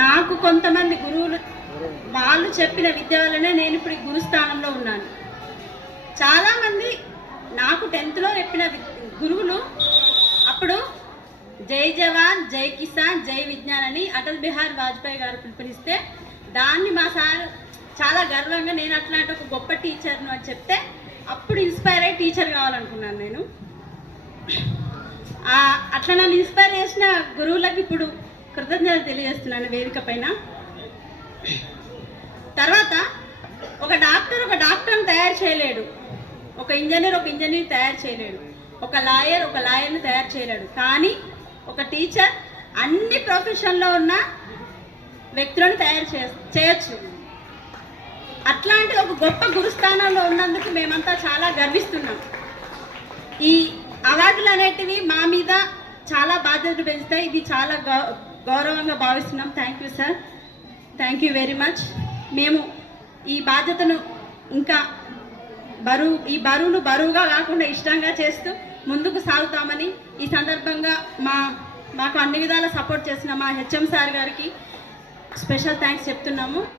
నాకు కొంతమంది గురువులు వాళ్ళు చెప్పిన విద్య వల్లనే నేను ఇప్పుడు ఈ గురుస్థానంలో ఉన్నాను. చాలామంది నాకు 10th చెప్పిన గురువులు అప్పుడు జై జవాన్ జై కిసాన్ జై విజ్ఞాన్ అని అటల్ బిహారీ వాజ్పేయి గారు పిలుపునిస్తే దాన్ని మా సార్ చాలా గర్వంగా నేను అట్లాంటి ఒక గొప్ప టీచర్ను అని చెప్తే అప్పుడు ఇన్స్పైర్ అయ్యి టీచర్ కావాలనుకున్నాను నేను. అట్లా నన్ను ఇన్స్పైర్ చేసిన గురువులకు ఇప్పుడు కృతజ్ఞతలు తెలియజేస్తున్నాను వేదిక పైన. తర్వాత ఒక డాక్టర్ని తయారు చేయలేడు, ఒక ఇంజనీర్ తయారు చేయలేడు, ఒక లాయర్ని తయారు చేయలేడు. కానీ ఒక టీచర్ అన్ని ప్రొఫెషన్లో ఉన్న వ్యక్తులను తయారు చేయొచ్చు. అట్లాంటి ఒక గొప్ప గురుస్థానంలో ఉన్నందుకు మేమంతా చాలా గర్విస్తున్నాం. ఈ అవార్డులు అనేటివి మా మీద చాలా బాధ్యతలు పెంచుతాయి. ఇది చాలా గౌరవంగా భావిస్తున్నాం. Thank you sir, thank you very much. మేము ఈ బాధ్యతను ఇంకా బరువును బరువుగా కాకుండా ఇష్టంగా చేస్తూ ముందుకు సాగుతామని ఈ సందర్భంగా మాకు అన్ని విధాలా సపోర్ట్ చేసిన మా హెచ్ఎం సార్ గారికి స్పెషల్ థ్యాంక్స్ చెప్తున్నాము.